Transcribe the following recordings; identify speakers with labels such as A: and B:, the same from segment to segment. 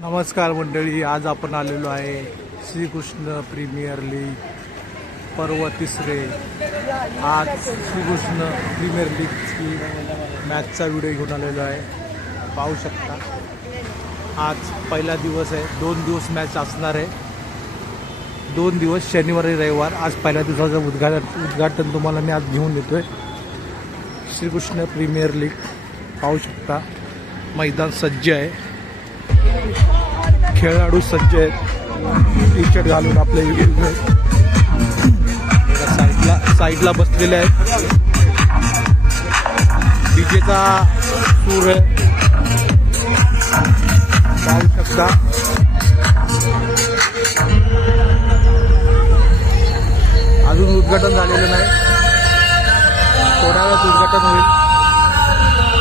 A: नमस्कार मंडळी आज आपण आलेलो आहे श्रीकृष्ण प्रीमियर लीग पर्व तिसरे. आज श्रीकृष्ण प्रीमियर लीगची मॅचचा व्हिडिओ घेऊन आलेलो आहे. पाहू शकता. आज पहिला दिवस आहे. दोन दिवस मॅच असणार आहे. दोन दिवस शनिवारी रविवार. आज पहिल्या दिवसाचं उद्घाटन उद्घाटन तुम्हाला मी आज घेऊन येतो आहे श्रीकृष्ण प्रीमियर लीग पाहू शकता. मैदान सज्ज आहे. खेळाडू सज्ज आहेत. टी शर्ट घालून आपले साईडला साईडला बसलेले आहेत. डीजेचा सूर आहे. पाहू शकता. अजून उद्घाटन झालेलं नाही. थोड्या वेळात उद्घाटन होईल.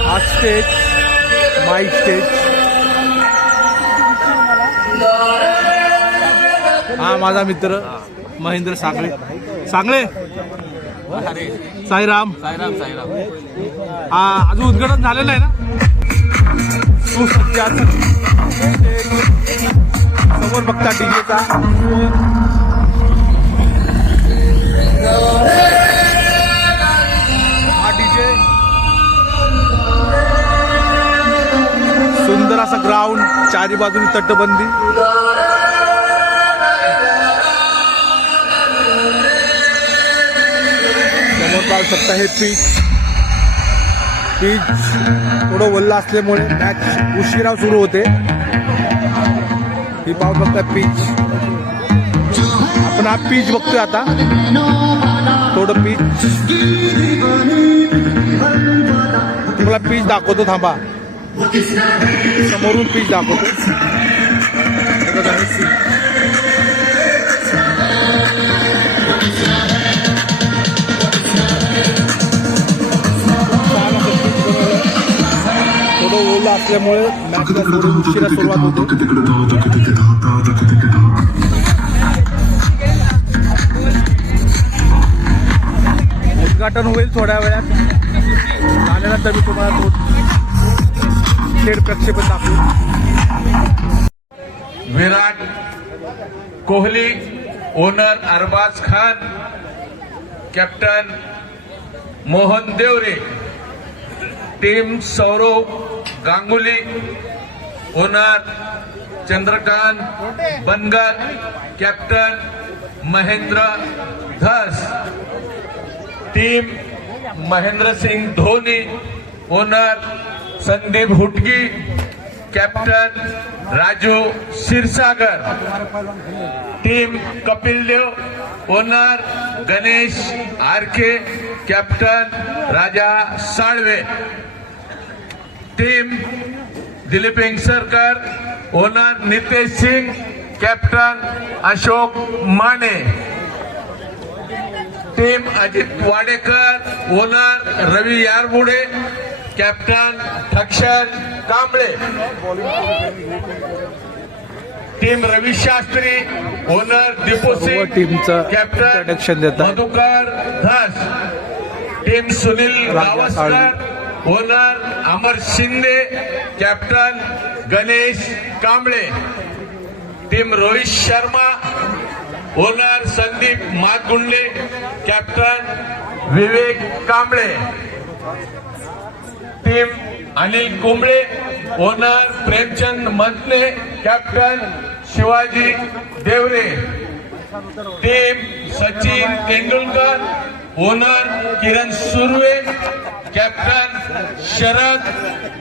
A: हा स्टेज माय स्टेज हा माझा मित्र महेंद्र सांगळे. सांगळे? साईराम.
B: साईराम साईराम.
A: हा अजून उद्घाटन झालेलं आहे ना? समोर बघता डीजेचा. हा डीजे. सुंदर असा ग्राउंड चारी बाजूनी तटबंदी. पाहू शकता हे पीच पीच थोडं वल्ल असल्यामुळे मॅच उशिरा सुरू होते. ही पाहू शकता पीच आपण हा पीच बघतोय आता. थोडं पीच तुम्हाला पीच दाखवतो थांबा. समोरून पीच दाखवतो. ओलं असल्यामुळे मॅचला थोडी उशिरा सुरुवात होते उद्घाटन होईल थोड्या वेळात झाल्यानंतर मी तुम्हाला तो थेट प्रक्षेपण दाखवू
B: Virat Kohli owner Arbaz Khan captain Mohan Devre team Saurav Ganguly owner Chandrakant Bangar captain Mahendra Dhas. Team Mahendra Singh Dhoni owner Sandeep Hutgi captain Raju Kshirsagar. Team Kapil Dev owner Ganesh RK captain Raja Salve. Team Dilip Vengsarkar owner Nitesh Singh captain Ashok Mane. Team Ajit Wadekar owner Ravi Yarmude captain Thakshar Kamble. Team Ravi Shastri owner Deepu Singh
A: टीमचं
B: captain. Madhukar Dhas team Sunil Gavaskar owner Amar Shinde captain Ganesh Kamble. Team Rohit Sharma owner Sandeep Matgunde captain Vivek Kamble. Team Anil Kumble owner Premchand Matne captain Shivaji Devre. Team Sachin Tendulkar owner Kiran Surve captain Sharad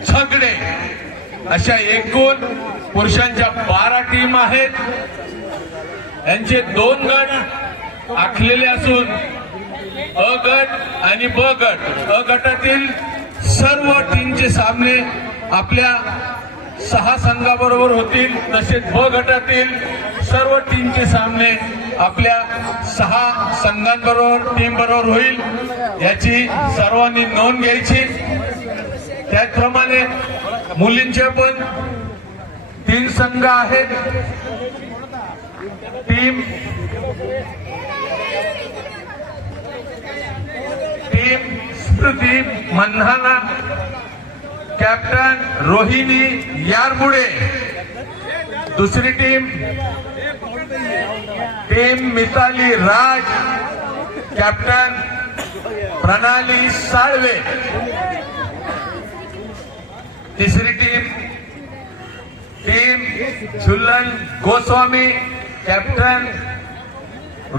B: Chhagde. अशा एकूण पुरुषांच्या बारा team आहेत. यांचे दोन गट आखलेले असून अ गट आणि ब गट. अ गटातील सर्व टीमचे सामने आपल्या सहा संघाबरोबर होतील तसेच ब गटातील सर्व टीमचे सामने आपल्या सहा संघांबरोबर टीम बरोबर होईल याची सर्वांनी नोंद घ्यायची. त्याचप्रमाणे मुलींचे पण तीन संघ आहेत. टीम टीम स्मृती मन्हाना कॅप्टन रोहिणी यारमुडे. दुसरी team team Mithali Raj captain Pranali Salve. तिसरी team team Jhulan Goswami captain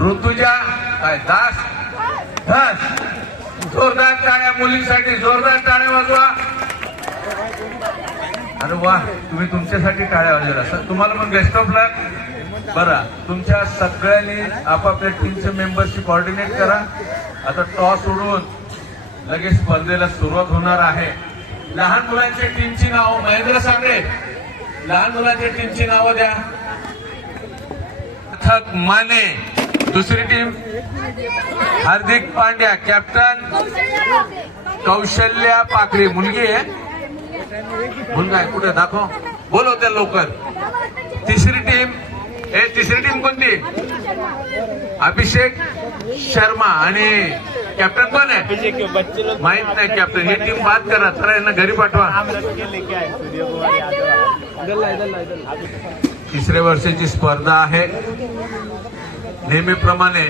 B: Rutuja काय दास दास जोरदार टाळ्या मुलींसाठी जोरदार टाळ्या वाजवा. अरे वा तुम्ही तुमच्यासाठी टाळ्या वाजवला सर तुम्हाला पण बेस्ट ऑफ लक बरं तुमच्या सगळ्यांनी आपापल्या टीमचे मेंबरशिप कॉर्डिनेट करा. आता टॉस उडून लगेच स्पर्धेला सुरुवात होणार आहे. लहान मुलांच्या टीमची नाव महेंद्र सांगे लहान मुलांच्या टीमची नावं द्या. थक माने. दुसरी टीम हार्दिक पांड्या. कॅप्टन कौशल्या पाकळी. मुलगी आहे. मुलगा आहे. कुठे दाखव. बोलव त्या लवकर. तिसरी टीम हे तिसरी टीम कोणती? अभिषेक शर्मा आणि कॅप्टन कोण आहे? माहीत नाही कॅप्टन ही टीम बाद करा चला यांना घरी पाठवा. तिसऱ्या वर्षाची स्पर्धा आहे. नेहमीप्रमाणे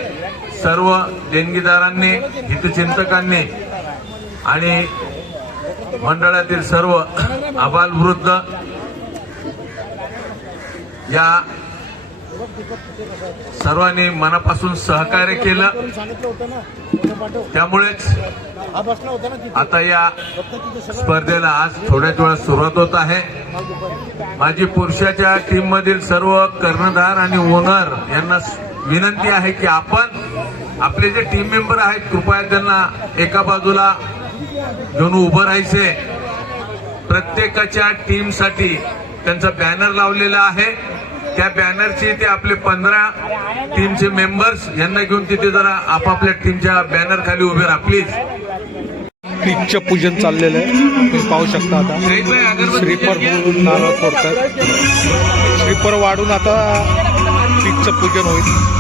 B: सर्व देणगीदारांनी हितचिंतकांनी आणि मंडळातील सर्व आबालवृद्ध या सर्वांनी मनापासून सहकार्य केलं. त्यामुळेच आता या स्पर्धेला आज थोड्याच वेळात सुरुवात होत आहे. माझी पुरुषाच्या टीम मधील सर्व कर्णधार आणि ओनर यांना विनंती आहे की आपण आपले जे टीम मेंबर आहेत कृपया त्यांना एका बाजूला घेऊन उभं राहायचे. प्रत्येकाच्या टीमसाठी त्यांचा बॅनर लावलेला आहे. त्या बॅनरचे ते आपले पंधरा टीमचे मेंबर्स यांना घेऊन तिथे जरा आपापल्या टीमच्या बॅनर खाली उभे राहा प्लीज
A: पीचचं पूजन चाललेलं आहे. तुम्ही पाहू शकता आता. श्रीपर म्हणून नारळ फोडतात श्रीपर वाढून आता पीचचं पूजन होईल.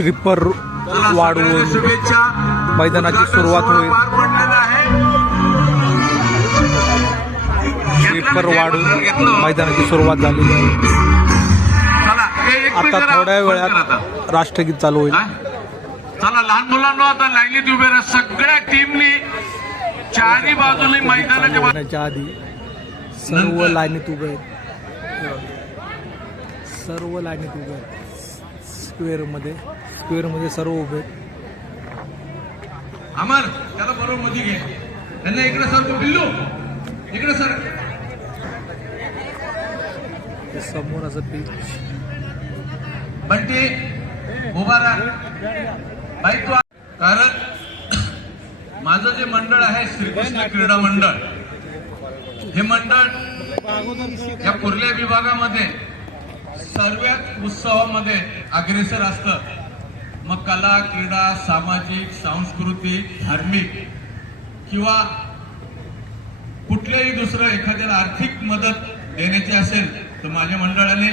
B: चला,
A: वाढवून मैदानाची सुरुवात होईल.
B: पार पडलेलं आहे
A: श्रीपर
B: घेतलं,
A: वाढून. मैदानाची सुरुवात
B: एक
A: आता थोड्या वेळात. राष्ट्रगीत चालू होईल?
B: चला लहान मुलांना आता लाईनीत उभे राहा सगळ्या टीमनी चारही बाजूने मैदानाच्या
A: आधी सर्व लाईनीत उभे सर्व लाईनीत उभे स्क्वेअरमध्ये स्क्वेअरमध्ये सर्व उभे
B: अमर त्याला बरोबर मध्ये घे. त्यांना इकडे सर तो बिल्लू इकडे सर.
A: समोर असं पीच
B: बंटी उभा राहा. बाई तू आ- कारण माझं जे मंडळ आहे श्रीकृष्ण क्रीडा मंडळ हे मंडळ या कुर्ल्या विभागामध्ये सर्वात उत्सवामध्ये अग्रेसर असतं. मग कला क्रीडा सामाजिक सांस्कृतिक धार्मिक किंवा कुठल्याही दुसरं एखाद्याला आर्थिक मदत देण्याची असेल तर माझ्या मंडळाने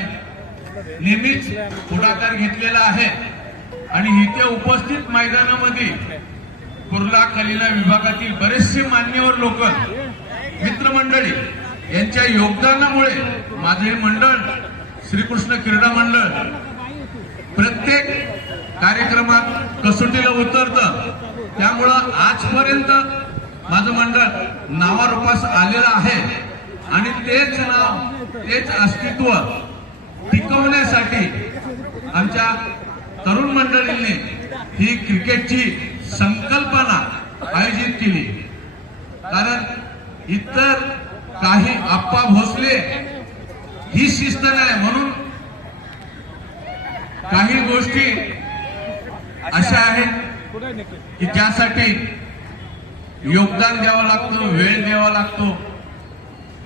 B: नेहमीच पुढाकार घेतलेला आहे. आणि इथे उपस्थित मैदानामध्ये कुर्ला कलिला विभागातील बरेचसे मान्यवर लोक मित्रमंडळी यांच्या योगदानामुळे माझे हे मंडळ श्रीकृष्ण क्रीडा मंडळ कार्यक्रमात कसोटीला उतरतं. त्यामुळं आजपर्यंत माझं मंडळ नावारूपास आलेलं आहे. आणि तेच नाव तेच अस्तित्व टिकवण्यासाठी आमच्या तरुण मंडळींनी ही क्रिकेटची संकल्पना आयोजित केली. कारण इतर काही आप्पा भोसले ही शिस्त नाही म्हणून काही गोष्टी अशा आहेत की ज्यासाठी योगदान द्यावं लागतं वेळ द्यावा लागतो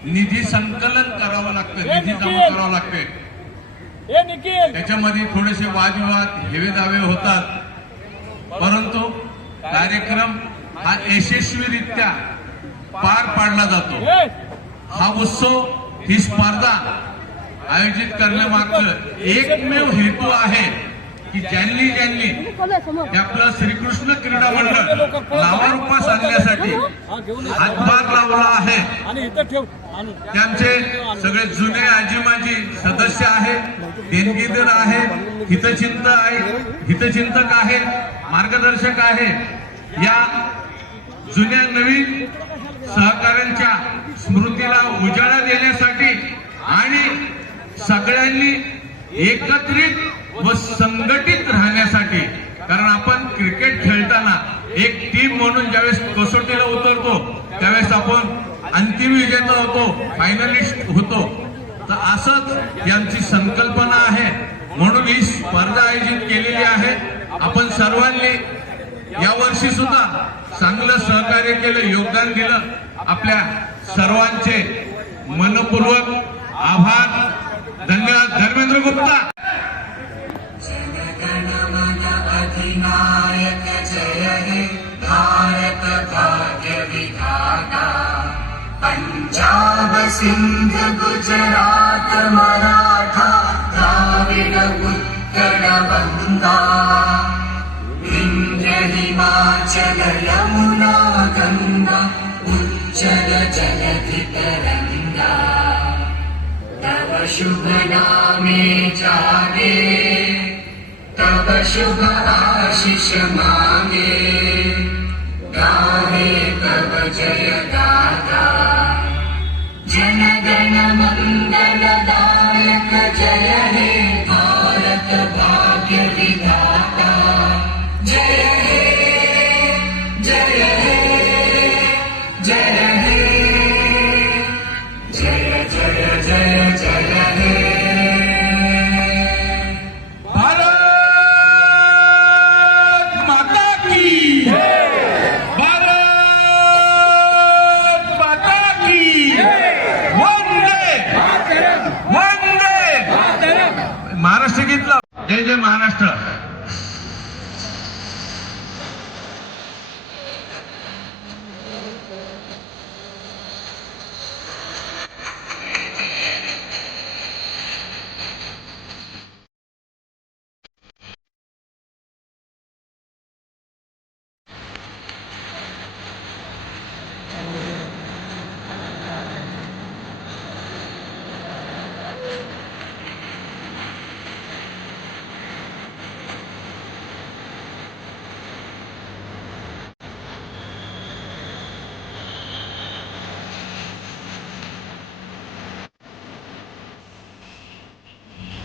B: निधी संकलन करावं लागतं निधी जमा करावं लागते त्याच्यामध्ये थोडेसे वादविवाद हेवे दावे होतात. परंतु कार्यक्रम हा यशस्वीरित्या पार पाडला जातो.
C: हे.
B: हा उत्सव ही स्पर्धा आयोजित करण्यामागचं एकमेव हेतू आहे. की ज्यांनी ज्यांनी आपलं श्रीकृष्ण क्रीडा मंडळ नावारूपास आणण्यासाठी हातभार लावला आहे. त्यांचे सगळे जुने आजीमाजी सदस्य आहेत देणगीदार आहेत हितचिंत आहे हितचिंतक आहे मार्गदर्शक आहे. या जुन्या नवीन सहकाऱ्यांच्या स्मृतीला उजाळा देण्यासाठी आणि सगळ्यांनी एकत्रित व संघटित राहण्यासाठी. कारण आपण क्रिकेट खेळताना एक टीम म्हणून ज्यावेळेस कसोटीला उतरतो त्यावेळेस आपण अंतिम विजेता होतो फायनलिस्ट होतो. तर असंच यांची संकल्पना आहे. म्हणून ही स्पर्धा आयोजित केलेली आहे. आपण सर्वांनी यावर्षी सुद्धा चांगलं सहकार्य केलं योगदान दिलं. आपल्या सर्वांचे मनपूर्वक आभार. धन्यवाद. धर्मेंद्र गुप्ता.
D: अधिनायक जय हे भारत भाग्य विधाता। पंजाब सिंध गुजरात मराठा द्राविड हिमाचल यमुना गंगा उच्चल जलधि तरंगा तव शुभ नामे जागे पशुभ आशिष माने गाले कप जय दाता। जनगण मङ्गलदायक जय हे भारत भाग्य विधाता जय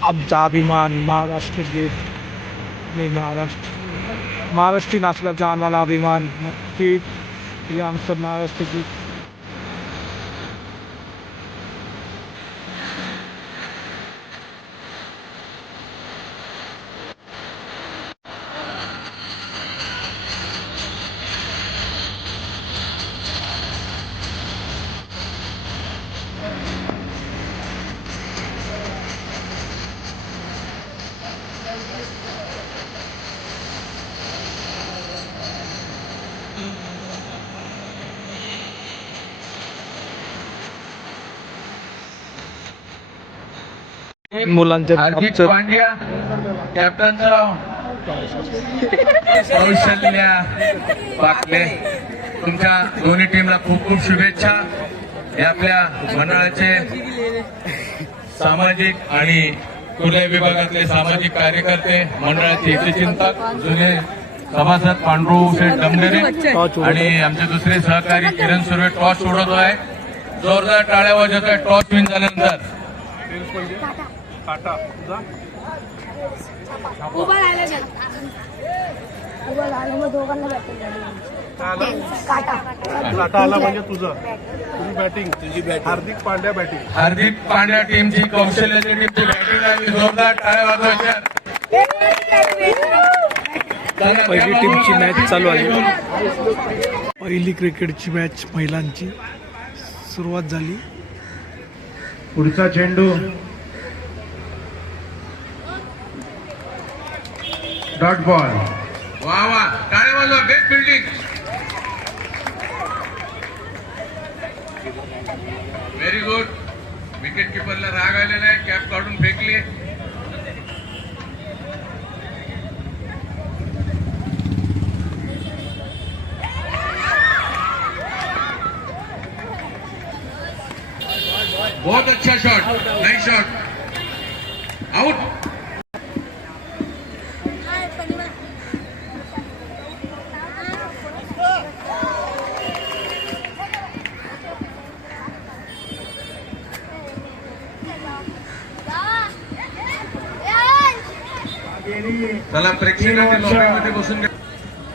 A: आमचा अभिमान महाराष्ट्र. गीत मी महाराष्ट्र महाराष्ट्री नाचल्याचा आम्हाला अभिमान की आमचं महाराष्ट्र गीत मुलांच्या
B: हार्दिक पांड्या कॅप्टनचं कौशल्य पाकले तुमच्या दोन्ही टीमला खूप खूप शुभेच्छा. हे आपल्या मंडळाचे सामाजिक आणि खुल्या विभागातले सामाजिक कार्यकर्ते मंडळाचे हितचिंतक जुने सभासद पांडू शेठ डमडेरे आणि आमचे दुसरे सहकारी किरण सुर्वे टॉस सोडवतोय. जोरदार टाळ्या वाजवतोय टॉस विन झाल्यानंतर.
E: उभं राहिलं नाही. उभं राहिलं मग दोघांना बॅटिंग काटा.
F: लाटा आला म्हणजे तुझं. तुझी बॅटिंग तुझी बॅटिंग हार्दिक पांड्या बॅटिंग
B: हार्दिक पांड्या टीमची कौशल्याची टीमची बॅटिंग आहे जोरदार टाळ्या वाजवायच्या.
A: पहिली टीमची मॅच चालू. आहे पहिली क्रिकेटची मॅच महिलांची. सुरुवात झाली.
F: पुढचा चेंडू डॉट बॉल
B: वा वा टाळे वाजवा best fielding very good wicket किपरला राग आहे. कॅप काढून फेकली बहुत अच्छा शॉट नाही शॉट आउट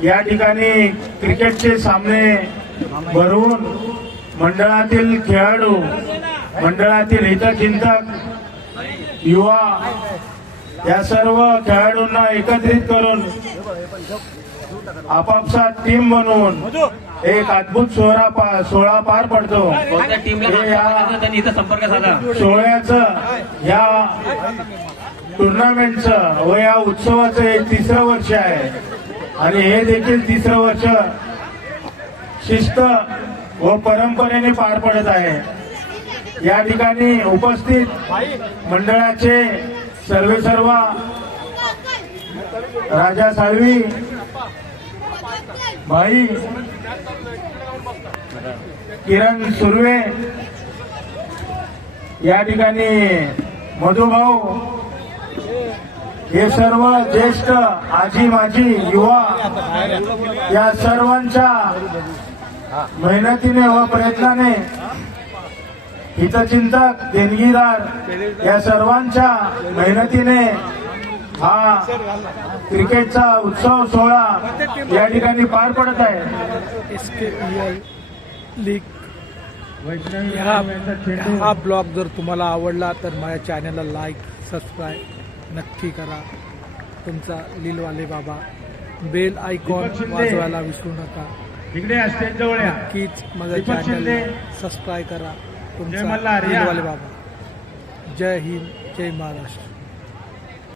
F: या ठिकाणी क्रिकेटचे सामने भरवून मंडळातील खेळाडू मंडळातील हितचिंतक युवा या सर्व खेळाडूंना एकत्रित करून आपापसात टीम बनवून एक अद्भुत सोहळा पा सोहळा पार पडतो. या
C: त्यांनी इथं संपर्क साधा.
F: सोहळ्याचं या टुर्नामेंटचं व या उत्सवाचं हे तिसरं वर्ष आहे. आणि हे देखील तिसरं वर्ष शिस्त व परंपरेने पार पडत आहे. या ठिकाणी उपस्थित मंडळाचे सर्वे सर्वा राजा साळवी भाई किरण सुर्वे या ठिकाणी मधुभाऊ हे सर्व ज्येष्ठ आजी माजी युवा या सर्वांच्या मेहनतीने व प्रयत्नाने हितचिंतक देणगीदार या सर्वांच्या मेहनतीने हा क्रिकेटचा उत्सव सोहळा या ठिकाणी पार पडत आहे.
A: लीग हा हा ब्लॉग जर तुम्हाला आवडला तर माझ्या चॅनलला लाईक सबस्क्राईब नक्की करा. तुमचा लीलवाले बाबा. बेल आयकॉन वाजवायला विसरू नका. नक्कीच माझ्या. चॅनल सबस्क्राईब करा. तुमचा. लीलवाले बाबा. जय हिंद जय महाराष्ट्र.